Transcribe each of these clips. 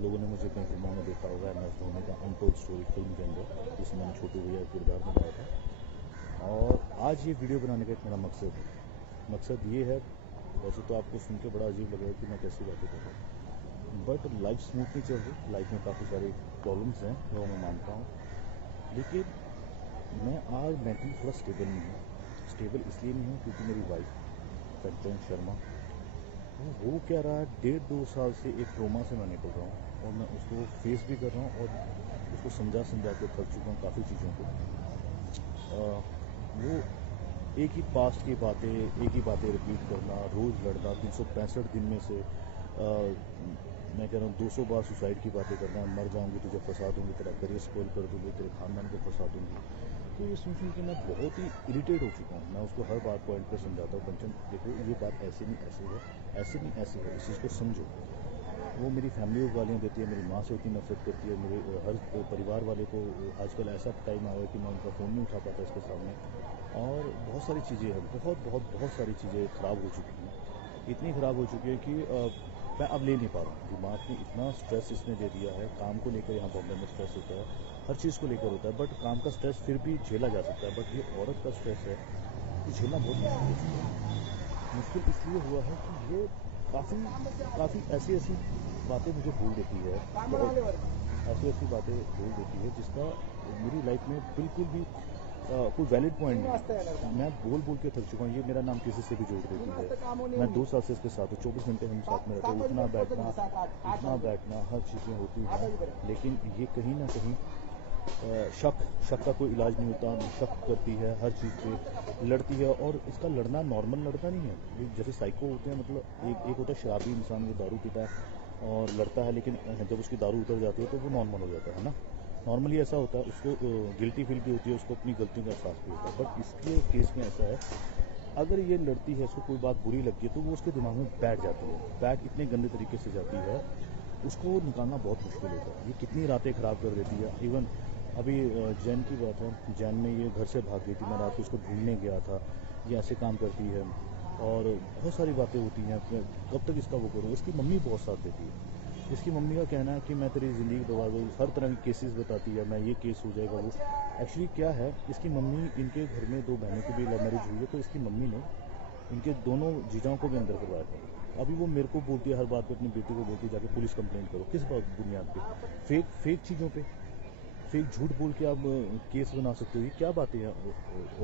लोगों ने मुझे कई फिल्मों में देखा होगा, MS धोनी का अनटोल्ड स्टोरी फिल्म के अंदर, जिसमें मैंने छोटू भैया का किरदार निभाया था। और आज ये वीडियो बनाने का एक मेरा मकसद ये है, वैसे तो आपको सुन के बड़ा अजीब लगेगा कि मैं कैसी बातें कर रहा हूँ, बट लाइफ स्मूथ नहीं चल रही। लाइफ में काफ़ी सारे प्रॉब्लम्स हैं जो मैं मानता हूँ, लेकिन मैं आज मेंटली थोड़ा स्टेबल नहीं हूँ। स्टेबल इसलिए नहीं हूँ क्योंकि मेरी वाइफ कंचन शर्मा, वो हो क्या रहा है, 1.5-2 साल से एक ट्रोमा से मैं निकल रहा हूँ और मैं उसको फेस भी कर रहा हूँ और उसको समझा के थक चुका हूँ काफ़ी चीज़ों को। वो एक ही पास्ट की बातें रिपीट करना, रोज़ लड़ना, 365 दिन में से मैं कह रहा हूँ 200 बार सुसाइड की बातें करना, मर जाऊंगी, तुझे फंसा दूंगी, तेरा करियर स्पॉइल कर दूंगी, तेरे खानदान को फंसा दूंगी। तो ये सुन के मैं बहुत ही इरिटेट हो चुका हूँ। मैं उसको हर बात पॉइंट पर समझाता हूँ, कंचन देखो ये बात ऐसे नहीं ऐसे है, ऐसे नहीं ऐसे है, इस चीज़ को समझो। वो मेरी फैमिली को गालियाँ देती है, मेरी माँ से उतनी नफरत करती है, मेरे हर परिवार वाले को। आजकल ऐसा टाइम आया कि मैं उनका फ़ोन नहीं उठा पाता इसके सामने, और बहुत सारी चीज़ें हैं, बहुत सारी चीज़ें ख़राब हो चुकी हैं, इतनी ख़राब हो चुकी है कि मैं अब ले नहीं पा रहा हूँ। दिमाग में इतना स्ट्रेस इसने दे दिया है, काम को लेकर यहाँ बॉम्बे में स्ट्रेस होता है, हर चीज़ को लेकर होता है, बट काम का स्ट्रेस फिर भी झेला जा सकता है, बट ये औरत का स्ट्रेस है, ये झेलना बहुत मुश्किल हो चुका है। मुश्किल इसलिए हुआ है कि ये काफ़ी ऐसी बातें मुझे बोल देती है, ऐसी बातें बोल देती है जिसका मेरी लाइफ में बिल्कुल भी कोई वैलिड पॉइंट नहीं। मैं बोल के थक चुका हूँ। ये मेरा नाम किसी से भी जोड़ देती है। मैं 2 साल से इसके साथ हूँ, 24 घंटे हम साथ में रहते हैं, उठना बैठना हर चीज़ें होती हैं, लेकिन ये कहीं ना कहीं शक का कोई इलाज नहीं होता। शक करती है, हर चीज़ पे लड़ती है, और इसका लड़ना नॉर्मल लड़ता नहीं है। जैसे साइको होते हैं, मतलब एक होता है शराबी इंसान, वो दारू पीता है और लड़ता है, लेकिन जब उसकी दारू उतर जाती है तो वो नॉर्मल हो जाता है ना। नॉर्मली ऐसा होता है, उसको गिल्टी फील भी होती है, उसको अपनी गलतियों का एहसास भी होता है, बट इसके केस में ऐसा है, अगर ये लड़ती है, उसको कोई बात बुरी लगती है तो वो उसके दिमाग में बैठ जाती है, बैठ इतने गंदे तरीके से जाती है, उसको निकालना बहुत मुश्किल होता है। ये कितनी रातें ख़राब कर देती है। इवन अभी जैन की बात है, जैन में ये घर से भाग गई थी, मैं रात को उसको ढूंढने गया था। ये ऐसे काम करती है और बहुत सारी बातें होती हैं, कब तक इसका वो करूँ। इसकी मम्मी बहुत साथ देती है। इसकी मम्मी का कहना है कि मैं तेरी ज़िंदगी दबा दूँ, हर तरह के केसेस बताती है, मैं ये केस हो जाएगा वो। एक्चुअली क्या है, इसकी मम्मी, इनके घर में 2 बहनों की भी लव मैरिज हुई है, तो इसकी मम्मी ने इनके दोनों जीजाओं को भी अंदर करवाया था। अभी वो मेरे को बोलती है, हर बात पे अपनी बेटी को बोलती है जाके पुलिस कंप्लेंट करो। किस बात बुनियाद पे? फेक चीज़ों पे, फेक झूठ बोल के आप केस बना सकते हो। ये क्या बातें हैं?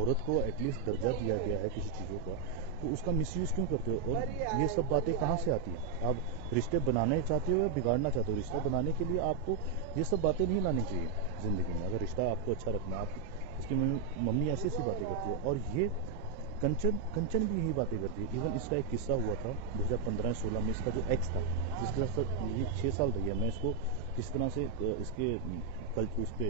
औरत को एटलीस्ट दर्जा दिया गया है किसी चीज़ों का, तो उसका मिसयूज़ क्यों करते हो? और ये सब बातें कहाँ से आती हैं? आप रिश्ते बनाने चाहते हो या बिगाड़ना चाहते हो? रिश्ता बनाने के लिए आपको ये सब बातें नहीं लानी चाहिए ज़िंदगी में। अगर रिश्ता आपको अच्छा रखना है, आप इसकी मम्मी ऐसी बातें करती है, और ये कंचन भी यही बातें करती है। इवन इसका एक किस्सा हुआ था 2015-16 में। इसका जो एक्स था, जिसके साथ ये 6 साल रही है, मैं इसको किस तरह से इसके कल उस पर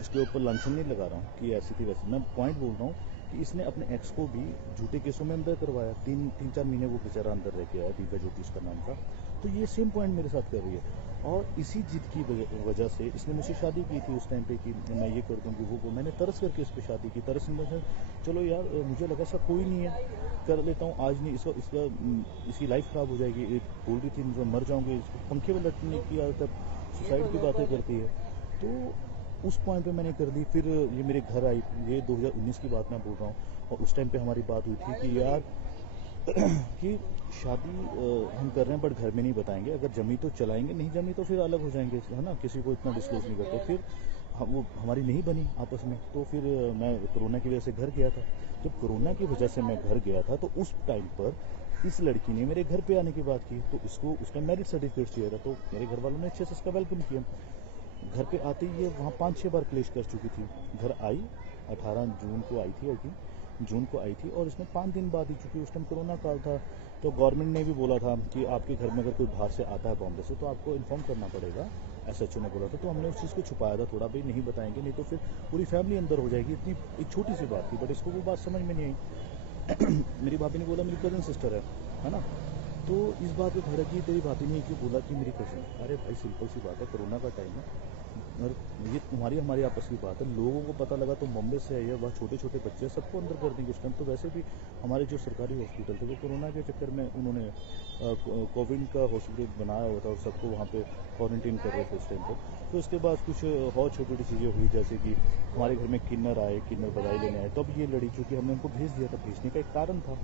इसके ऊपर लांछन नहीं लगा रहा हूँ कि ऐसी थी वैसी। मैं पॉइंट बोल रहा हूँ कि इसने अपने एक्स को भी झूठे केसों में अंदर करवाया। 3-4 महीने वो बेचारा अंदर रह के आया, दिव्या ज्योति उसका नाम था। तो ये सेम पॉइंट मेरे साथ कर रही है, और इसी जिद की वजह से इसने मुझसे शादी की थी उस टाइम पे कि मैं ये कर दूंगी वो। मैंने तरस करके इस पर शादी की। तरस में चलो यार, मुझे लगा ऐसा कोई नहीं है, कर लेता हूँ। आज नहीं, इसकी लाइफ ख़राब हो जाएगी। एक बोल रही थी मुझे मर जाऊंगी, इसको पंखे में लटकने की आदत, सुसाइड की बातें करती है। तो उस पॉइंट पे मैंने कर दी। फिर ये मेरे घर आई, ये 2019 की बात मैं बोल रहा हूँ, और उस टाइम पे हमारी बात हुई थी कि यार कि शादी हम कर रहे हैं, बट घर में नहीं बताएंगे, अगर जमी तो चलाएंगे, नहीं जमी तो फिर अलग हो जाएंगे, है ना, किसी को इतना डिस्क्लोज नहीं करते। फिर वो हमारी नहीं बनी आपस में, तो फिर मैं कोरोना की वजह से घर गया था। जब कोरोना की वजह से मैं घर गया था, तो उस टाइम पर इस लड़की ने मेरे घर पे आने की बात की, तो इसको उसका मैरिज सर्टिफिकेट चाहिए था, तो मेरे घर वालों ने अच्छे से उसका वेलकम किया। घर पे आते ही ये वहाँ 5-6 बार क्लेश कर चुकी थी। घर आई 18 जून को आई थी, जून को आई थी, और इसमें 5 दिन बाद ही, चूँकि उस टाइम कोरोना काल था, तो गवर्नमेंट ने भी बोला था कि आपके घर में अगर कोई बाहर से आता है बॉम्बे से, तो आपको इन्फॉर्म करना पड़ेगा। SHO ने बोला था। तो हमने उस चीज़ को छुपाया था थोड़ा, भाई नहीं बताएंगे, नहीं तो फिर पूरी फैमिली अंदर हो जाएगी। इतनी एक छोटी सी बात थी, बट इसको वो बात समझ में नहीं आई। मेरी भाभी ने बोला मेरी कज़न सिस्टर है ना, तो इस बात पे भड़क गई, तेरी भाभी ने क्यों बोला कि मेरी कज़न? अरे भाई सिंपल सी बात है, कोरोना का टाइम है, और ये तुम्हारी हमारी आपस की बात है। लोगों को पता लगा तो बॉम्बे से आई है, वह छोटे छोटे बच्चे हैं, सबको अंदर कर देंगे इस टाइम। तो वैसे भी हमारे जो सरकारी हॉस्पिटल थे वो कोरोना के चक्कर में उन्होंने कोविड का हॉस्पिटल बनाया हुआ था और सबको वहाँ पे क्वारंटीन कर रहे थे उस टाइम पर। तो इसके बाद कुछ और छोटी छोटी चीज़ें हुई, जैसे कि हमारे घर में किन्नर आए, किन्नर बधाई लेने आए, तब ये लड़ी, चूँकि हमने उनको भेज दिया था। भेजने का एक कारण था,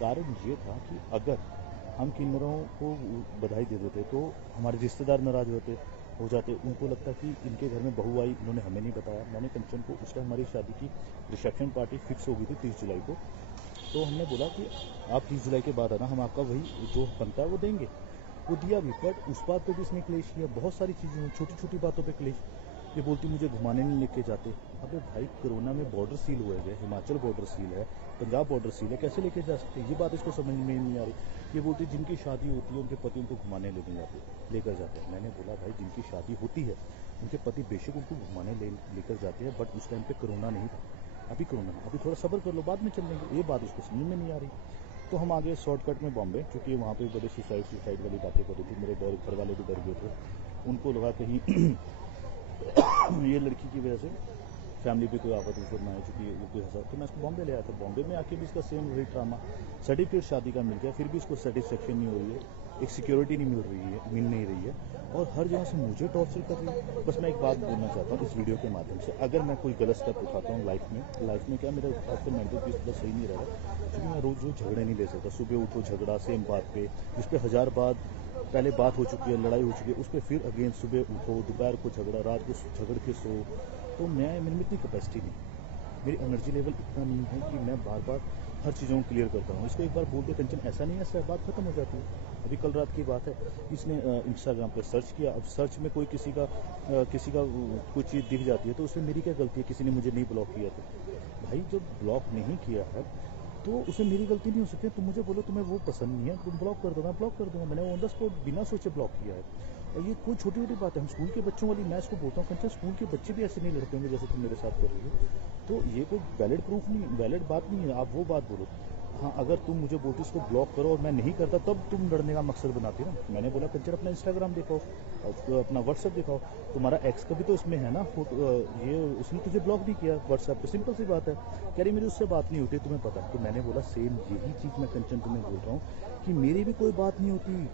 कारण ये था कि अगर हम किन्नरों को बधाई दे देते तो हमारे रिश्तेदार नाराज हो जाते। उनको लगता कि इनके घर में बहू आई, इन्होंने हमें नहीं बताया। मैंने कंचन को, उस टाइम हमारी शादी की रिसेप्शन पार्टी फिक्स हो गई थी 30 जुलाई को, तो हमने बोला कि आप 30 जुलाई के बाद आना, हम आपका वही जो बनता है वो देंगे। वो दिया भी, बट उस बात पे भी इसने क्लेश किया। बहुत सारी चीज़ें हुई, छोटी छोटी बातों पे क्लेश। ये बोलती मुझे घुमाने नहीं लेके जाते। अबे भाई, कोरोना में बॉर्डर सील हुए गए, हिमाचल बॉर्डर सील है, पंजाब बॉर्डर सील है, कैसे लेके जा सकते हैं? ये बात इसको समझ में नहीं आ रही। ये बोलती जिनकी शादी होती है उनके पति उनको घुमाने लेकर जाते हैं। मैंने बोला भाई, जिनकी शादी होती है उनके पति बेशक उनको घुमाने लेकर जाते हैं, बट उस टाइम पे कोरोना नहीं था। अभी कोरोना, अभी थोड़ा सब्र कर लो, बाद में चल लेंगे। ये बात इसको समझ में नहीं आ रही। तो हम आगे शॉर्टकट में बॉम्बे, क्योंकि वहाँ पे बड़े सुसाइड वाली बातें कर रही थी। मेरे घर वाले भी डर गए थे, उनको लगा कहीं ये लड़की की वजह से फैमिली पे कोई आफत उफत ना है, चूँकि कोई हंसा। तो मैं इसको बॉम्बे ले आया था। बॉम्बे में आके भी इसका सेम वही ड्रामा। सर्टिफिकेट शादी का मिल गया, फिर भी इसको सेटिस्फेक्शन नहीं हो रही है, एक सिक्योरिटी नहीं मिल नहीं रही है, और हर जगह से मुझे टॉर्चर कर रही है। बस मैं एक बात बोलना चाहता हूँ इस वीडियो के माध्यम से, अगर मैं कोई गलत स्टेप उठाता हूँ लाइफ में क्या मेरा आजकल मेंटल पीस थोड़ा सही नहीं रहा है, क्योंकि मैं रोज़ झगड़े नहीं ले सकता। सुबह उठो झगड़ा सेम बात पे, जिस पे 1000 बात पहले बात हो चुकी है, लड़ाई हो चुकी है, उस पर फिर अगेन सुबह उठो, दोपहर को झगड़ा, रात को झगड़ के सो। तो मेरे में इतनी कैपेसिटी नहीं, मेरी एनर्जी लेवल इतना नहीं है कि मैं बार बार हर चीज़ों को क्लियर करता हूँ। इसको एक बार बोल के कंचन ऐसा नहीं है, ऐसा बात खत्म हो जाती है। अभी कल रात की बात है, इसने इंस्टाग्राम पे सर्च किया। अब सर्च में कोई किसी का कोई चीज़ दिख जाती है तो उसमें मेरी क्या गलती है? किसी ने मुझे नहीं ब्लॉक किया तो भाई, जब ब्लॉक नहीं किया है तो उसमें मेरी गलती नहीं हो सकती। तुम मुझे बोलो तुम्हें वो पसंद नहीं है, तुम ब्लॉक कर दो, मैं ब्लॉक कर दूंगा। मैंने ऑन द स्पॉट बिना सोचे ब्लॉक किया है। और ये कोई छोटी छोटी बात है, हम स्कूल के बच्चों वाली, मैं इसको बोलता हूँ कंचन, स्कूल के बच्चे भी ऐसे नहीं लड़ते होंगे जैसे तुम मेरे साथ कर रही हो। तो ये कोई वैलिड प्रूफ नहीं, वैलिड बात नहीं है। आप वो बात बोलो। हाँ, अगर तुम मुझे बोलती इसको ब्लॉक करो और मैं नहीं करता, तब तुम लड़ने का मकसद बनाती ना। मैंने बोला कंचन अपना इंस्टाग्राम दिखाओ, अपना व्हाट्सएप दिखाओ, तुम्हारा एक्स का भी तो इसमें है ना फोटो। ये उसने तुझे ब्लॉक नहीं किया व्हाट्सएप पे, सिंपल सी बात है। कह रही मेरी उससे बात नहीं होती, तुम्हें पता। तो मैंने बोला सेम यही चीज़ मैं कंचन तुम्हें बोल रहा हूँ कि मेरी भी कोई बात नहीं होती।